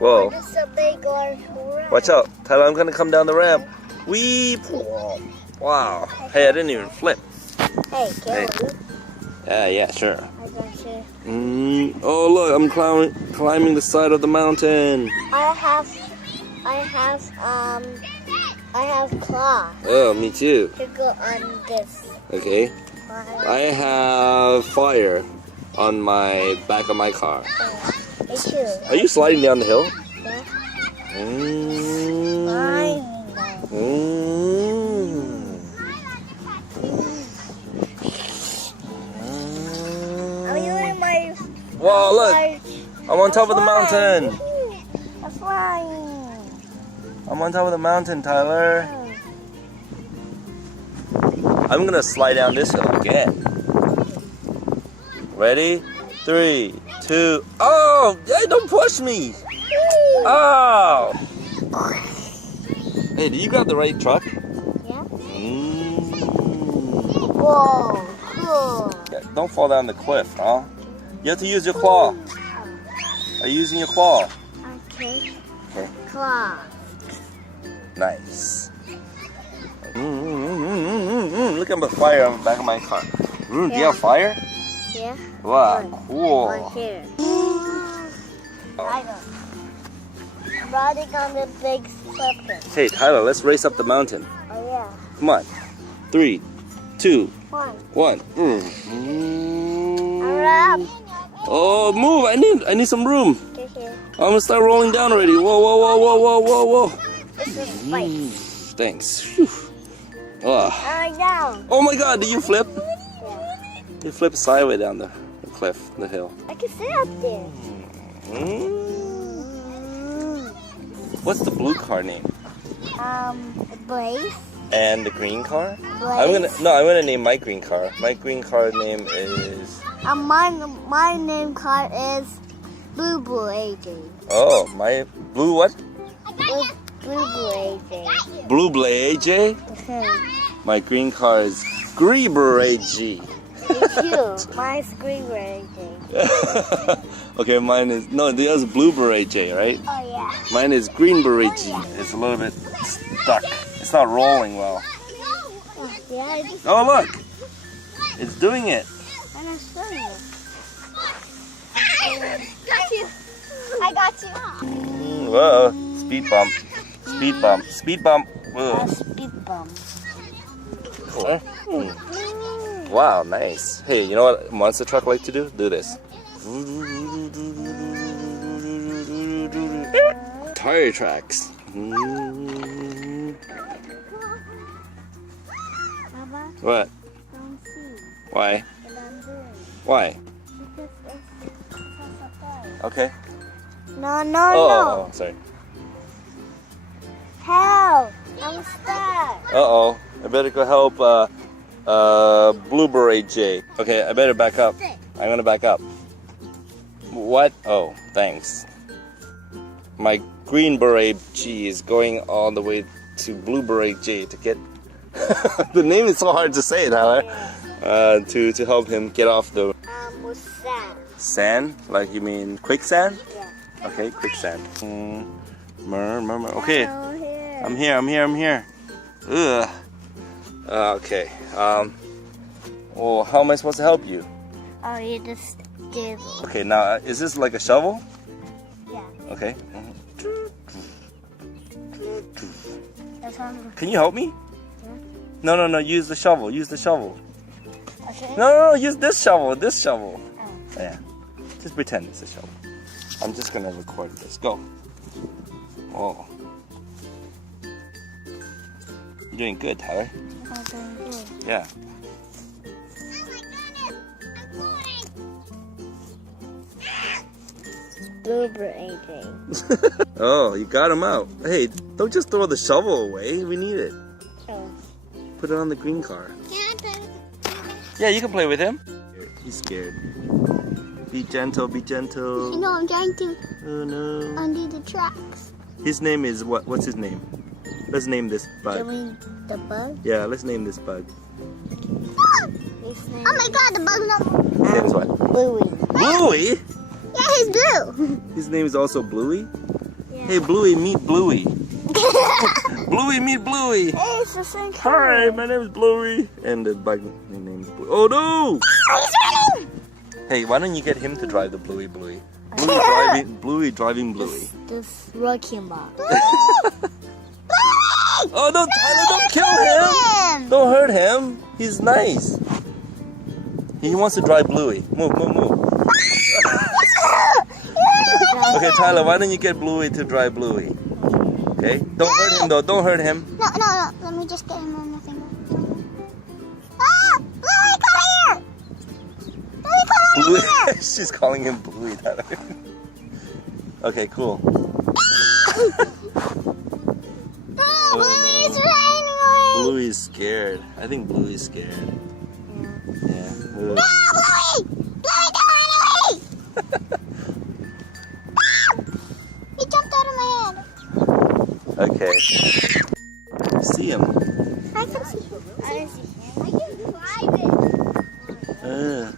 Whoa. Just a big ramp. Watch out. Tyler, I'm gonna come down the ramp. Whee! Wow. Hey, I didn't even flip. Hey, can you? Yeah, sure. I got you. Oh, look, I'm climbing the side of the mountain. I have claw Oh, me too. to go on this. Okay. I have fire on my back of my car. Me too. Are you sliding down the hill? Yeah. Mm. Are you in my... Wow, look! I'm on top of the mountain. I'm flying. I'm on top of the mountain, Tyler. I'm gonna slide down this hill again. Ready? 3, 2. Oh! Hey, don't push me! Oh! Hey, did you grab the right truck? Yeah. Whoa! Cool. Yeah, don't fall down the cliff, huh? You have to use your claw. Are you using your claw? Okay. Okay. Claw. Nice. Look at the fire on the back of my car. Do you have fire? Yeah. Wow, One cool. here. I'm riding on the big serpent. Hey, Tyler, let's race up the mountain. Oh yeah. Come on. 3, 2, 1. 1. Up. Oh, move! I need some room. Okay, here. I'm gonna start rolling down already. Whoa, whoa, whoa, whoa, whoa, whoa, whoa. This is spike. Thanks. Phew. Oh. I'm down. Oh my God! Did you flip? Yeah. You flipped sideways down the cliff, the hill. I can sit up there. What's the blue car name? Blaze. And the green car? Blaze. I'm gonna name my green car. My green car name is. My name card is BLUEY AJ. Oh, my blue what? BLUEY AJ. BLUEY AJ. My green car is Greenber AG. Me too. Mine's BLUEY AJ. Okay, mine is the other's Blueber AJ, right? Oh yeah. Mine is Greenber AG. It's a little bit stuck. It's not rolling well. Oh, yeah. Oh look, it's doing it. I'm gonna show you. Got you. I got you. Whoa, speed bump, speed bump, speed bump. Whoa. Speed bump. Cool. Wow, nice. Hey, you know what a monster truck like to do? Do this. Tire tracks. What? Don't see Why? what I'm doing. Why? Because it's a surprise. Okay. No, Oh, sorry. Help! I'm stuck. Uh-oh. I better go help Blueberry J. Okay, I better back up. I'm gonna back up. What? Oh, thanks. My green beret G is going all the way to Blueberry J to get the name is so hard to say, Tyler. To help him get off the With sand. sand? Like you mean quicksand? Yeah. Okay, quicksand. Okay. Oh, here. I'm here. Ugh. Okay. Well, how am I supposed to help you? Oh, you just did. Okay, now is this like a shovel? Yeah. Okay. That's one. Can you help me? Yeah. No. Use the shovel. Use the shovel. Okay. No. Use this shovel. This shovel. Oh. Yeah. Just pretend it's a shovel. I'm just gonna record this. Go. Oh. You're doing good, Tyler. I'm doing good. Yeah. Blueberry AJ. Oh, you got him out. Hey, don't just throw the shovel away. We need it. Oh. Put it on the green car. Can I play with Yeah, you can play with him. He's scared. Be gentle, be gentle. You know, I'm trying to Oh no. undo the tracks. His name is what? What's his name? Let's name this bug. Doing the bug? Yeah, let's name this bug. Oh my god, the bug's not. His name is what? Bluey. Bluey? Yeah, he's blue. His name is also Bluey? Hey, Bluey, meet Bluey. Bluey, meet Bluey. Hey, it's the same Hi, my name is Bluey. And the bug name is Bluey. Oh no! Oh, he's running! Hey, why don't you get him to drive the Bluey? Bluey driving Bluey. This wrecking ball. Oh no, Tyler, don't kill him! Don't hurt him. He's nice. He wants to drive Bluey. Move. Okay, Tyler, why don't you get Bluey to drive Bluey? Okay? Don't hurt him though. Don't hurt him. No. Let me just get him on the thing. Ah! Bluey, come here! Bluey, come Bluey. here! She's calling him Bluey, Tyler. Okay, cool. Oh, Bluey's running away! Bluey's scared. I think Bluey's scared. Yeah. No, Bluey! Bluey, don't run away! He jumped out of my head. Okay. See him. I can see him. I can see him. I can drive it.